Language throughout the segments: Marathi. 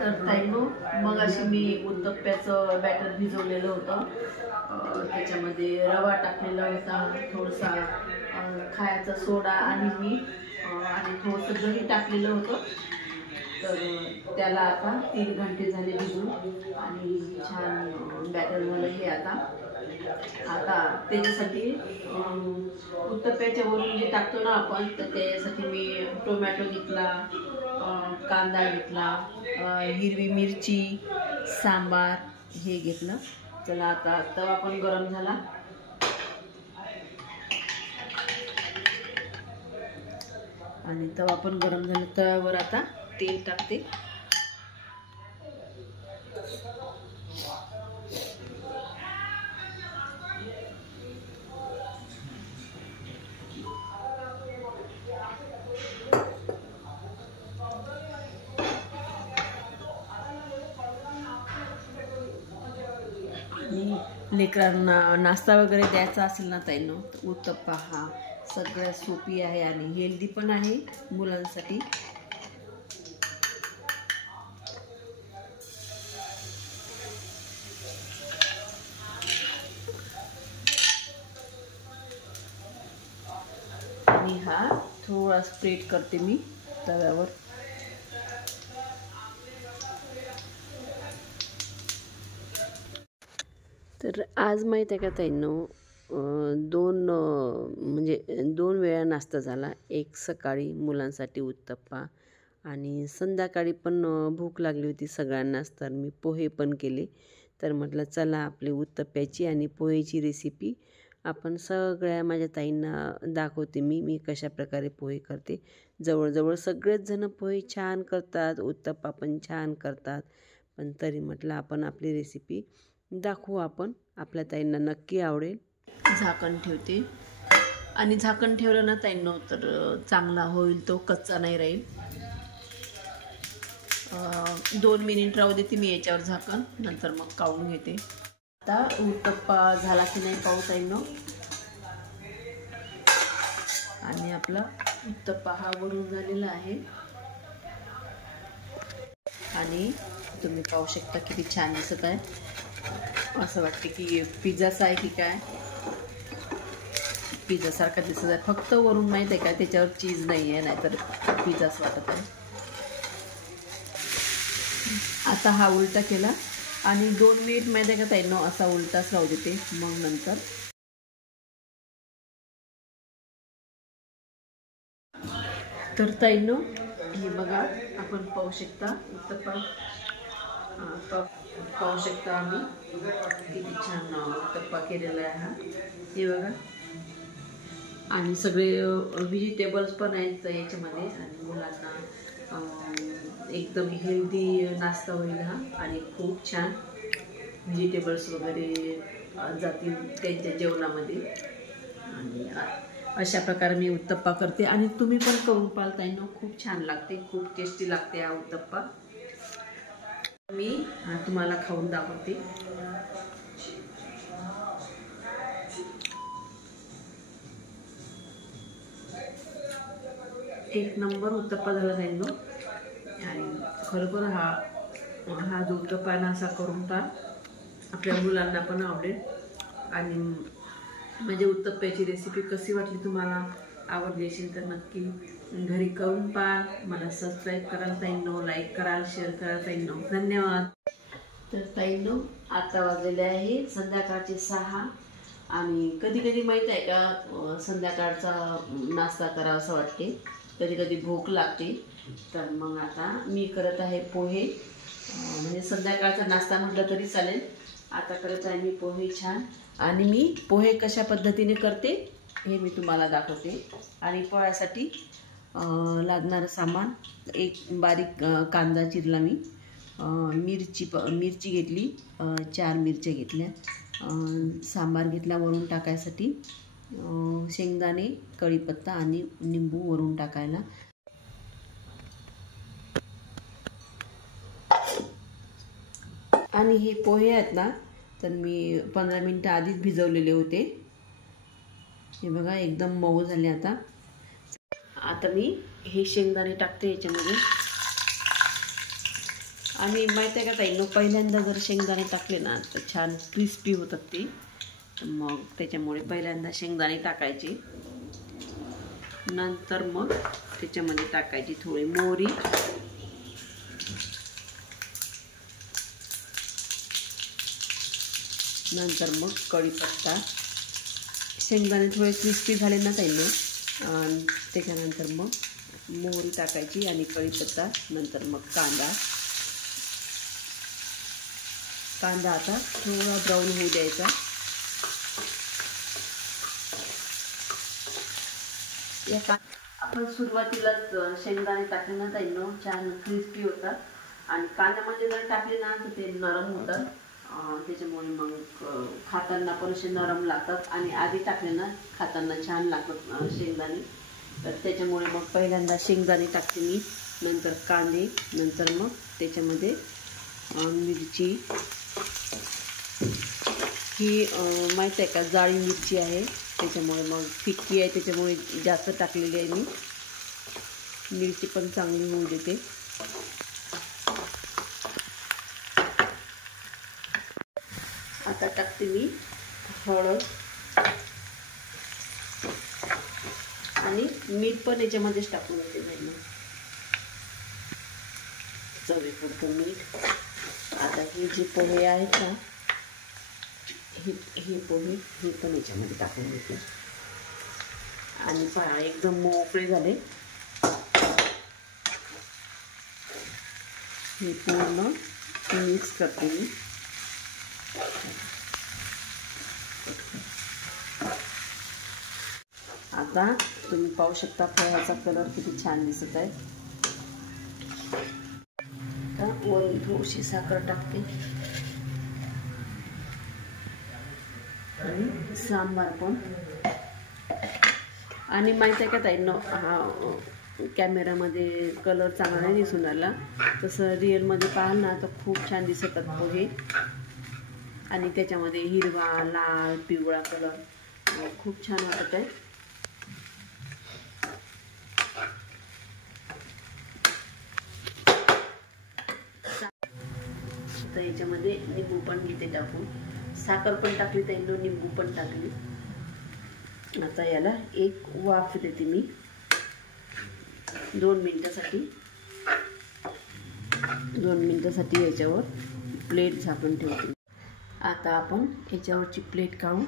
तर ताईनो मग अशी मी उत्तप्प्याचं बॅटर भिजवलेलं होतं, त्याच्यामध्ये रवा टाकलेला होता, थोडासा खायचा सोडा आणि मीठ आणि थोडंसं दही टाकलेलं होतं. तर त्याला आता 3 घंटे झाले भिजून आणि छान बॅटर झालं हे. आता त्याच्यासाठी उत्तप्प्याच्या वरून जे टाकतो ना आपण, तर त्यासाठी मी टोमॅटो घेतला, कांदा घेतला, हिरवी मिरची, सांबार हे घेतलं. चला आता तवा पण गरम झाला आणि तवा पण गरम झाला. तव्यावर आता तेल टाकते. लेकरांना नाश्ता वगैरे द्यायचा असेल ना ताईंनो, उत्तप्पा हा सगळ्यात सोपी आहे आणि हेल्दी पण आहे मुलांसाठी. आणि हा थोडा स्प्रेड करते मी तव्यावर. तर आज माहीत आहे का ताईंनो, दोन वेळा नाश्ता झाला. एक सकाळी मुलांसाठी उत्तप्पा आणि संध्याकाळी पण भूक लागली होती सगळ्यांनाच, तर मी पोहे पण केले. तर म्हटलं चला आपली उत्तप्प्याची आणि पोहेची रेसिपी आपण सगळ्या माझ्या ताईंना दाखवते. मी कशाप्रकारे पोहे करते. जवळजवळ सगळेच जण पोहे छान करतात, उत्तप्पा पण छान करतात, पण तरी म्हटलं आपण आपली रेसिपी दाखवू आपण. आपल्या ताईंना नक्की आवडेल. झाकण ठेवते आणि झाकण ठेवलं ना ताईंनो तर चांगला होईल, तो कच्चा नाही राहील. 2 मिनिट राहू देते मी याच्यावर झाकण, नंतर मग काढून घेते. आता उत्तप्पा झाला की नाही पाहू ताईंनो. आणि आपला उत्तप्पा हा वरून झालेला आहे आणि तुम्ही पाहू शकता किती छान दिसत आहे. असं वाटते की पिझ्झाचा आहे की काय, पिझ्झासारखा दिसत आहे. फक्त वरून माहीत आहे का त्याच्यावर चीज नाही आहे, नाहीतर पिझ्झाच वाटत आहे. आता हा उलटा केला आणि 2 मिनिट माहीत आहे का ताईंनो असा उलटाच राहू देते. मग नंतर तर ताईंनो हे बघा, आपण पाहू शकता उत्तप्पा पाहू शकता आम्ही किती छान उत्तप्पा केलेला आहे हा. हे बघा, आणि सगळे व्हेजिटेबल्स पण आहेत याच्यामध्ये आणि मुलांना एकदम हेल्दी नाश्ता होईल हा. आणि खूप छान व्हेजिटेबल्स वगैरे जातील त्यांच्या जेवणामध्ये. आणि अशा प्रकारे मी उत्तप्पा करते आणि तुम्ही पण करून पाहाल ताईंनो, खूप छान लागते, खूप टेस्टी लागते हा उत्तप्पा. मी तुम्हाला खाऊन दाखवते. एक नंबर उत्तप्पा झाला ताईंनो. आणि खरोखर हा जो उत्तप्पा ना असा करून पहा, आपल्या मुलांना पण आवडेल. आणि म्हणजे उत्तप्प्याची रेसिपी कशी वाटली तुम्हाला, आवडली असेल तर नक्की घरी करून पहा. मला सबस्क्राईब कराल ताईंनो, लाईक कराल, शेअर कराल ताईंनो. धन्यवाद. तर ताईंनो आता वाजलेले आहे संध्याकाळचे 6 आणि कधी कधी माहीत आहे का संध्याकाळचा नाश्ता करावा असं वाटते, कधी कधी भूक लागते. तर मग आता मी करत आहे पोहे, म्हणजे संध्याकाळचा नाश्ता म्हटलं तरी चालेल. आता करत आहे मी पोहे छान. आणि मी पोहे कशा पद्धतीने करते हे मी तुम्हाला दाखवते. आणि पोह्यासाठी लागणारं सामान, एक बारीक कांदा चिरला मी, मिरची घेतली, 4 मिरच्या घेतल्या, सांबार घेतला वरून टाकायसाठी, शेंगदाणे, कढीपत्ता आणि निंबू वरून टाकायला. आणि हे पोहे आहेत ना, तर मी 15 मिनिटं आधीच भिजवलेले होते. हे बघा एकदम मऊ झाले. आता मी हे शेंगदाणे टाकते याच्यामध्ये. आणि माहिती आहे का ताई, पहिल्यांदा जर शेंगदाणे टाकले ना तर छान क्रिस्पी होतात ते. मग त्याच्यामुळे पहिल्यांदा शेंगदाणे टाकायचे, नंतर मग त्याच्यामध्ये टाकायची थोडी मोहरी, नंतर मग कढीपत्ता. शेंगदाणे थोडे क्रिस्पी झाले ना ताईंनो, त्याच्यानंतर मग मोहरी टाकायची आणि कढीपत्ता, नंतर मग कांदा आता थोडा ब्राऊन होऊ द्यायचा. आपण सुरुवातीलाच शेंगदाणे टाकले ना ताईंनो, छान क्रिस्पी होतात. आणि कांद्यामध्ये जर टाकले ना तर ते नरम होतात, त्याच्यामुळे मग खाताना पण असे नरम लागतात. आणि आधी टाकले ना खाताना छान लागतात शेंगदाणे. तर त्याच्यामुळे मग पहिल्यांदा शेंगदाणे टाकते मी, नंतर कांदे, नंतर मग त्याच्यामध्ये मिरची. ही माहीत आहे का, जाळी मिरची आहे, त्याच्यामुळे मग फिक्की आहे, त्याच्यामुळे जास्त टाकलेली आहे मी. मिरची पण चांगली होऊ देते. आता टाकते मी हळद आणि मीठ पण याच्यामध्येच टाकून देते मी, चवीपुरतं मीठ. आता हे जे पोहे आहेत ना, हे पोहे हे पण याच्यामध्ये टाकून देते. आणि पहा एकदम मोकळे झाले. हे पूर्ण मिक्स करते मी. आता तुम्ही पाहू शकता पोह्याचा कलर किती छान दिसत आहे. आता वरून थोडीशी साखर टाकते आणि सांबार पण. आणि माहीत आहे का ताईंनो, हा कॅमेरामध्ये कलर चांगला नाही दिसून आला, तसं रिअलमध्ये पाहाल ना तर खूप छान दिसतात पोहे. आणि त्याच्यामध्ये हिरवा, लाल, पिवळा कलर खूप छान वाटत आहे. तर याच्यामध्ये निंबू पण घेते टाकून, साखर पण टाकली ताईंनो, निंबू पण टाकली. आता याला एक वाफ देते मी 2 मिनिटासाठी. 2 मिनिटासाठी याच्यावर प्लेट झाकून ठेवते. आता आपण याच्यावरची प्लेट काढू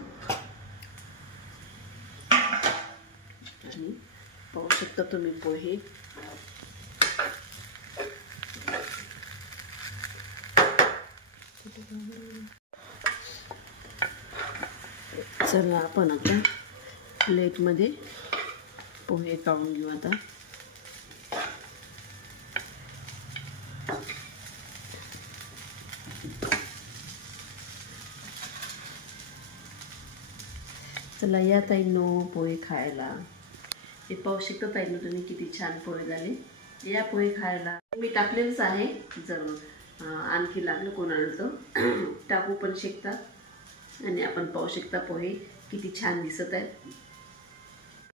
आणि पाहू शकता तुम्ही पोहे. चला आपण आता प्लेटमध्ये पोहे काढून घेऊ. आता चला या ताईंनो पोहे खायला. हे पाहू शकता ताईंनो तुम्ही किती छान पोहे झाले. या पोहे खायला. मी टाकलेलंच आहे, जर आणखी लागलं कोणाला तर टाकू पण शकता. आणि आपण पाहू शकता पोहे किती छान दिसत आहेत.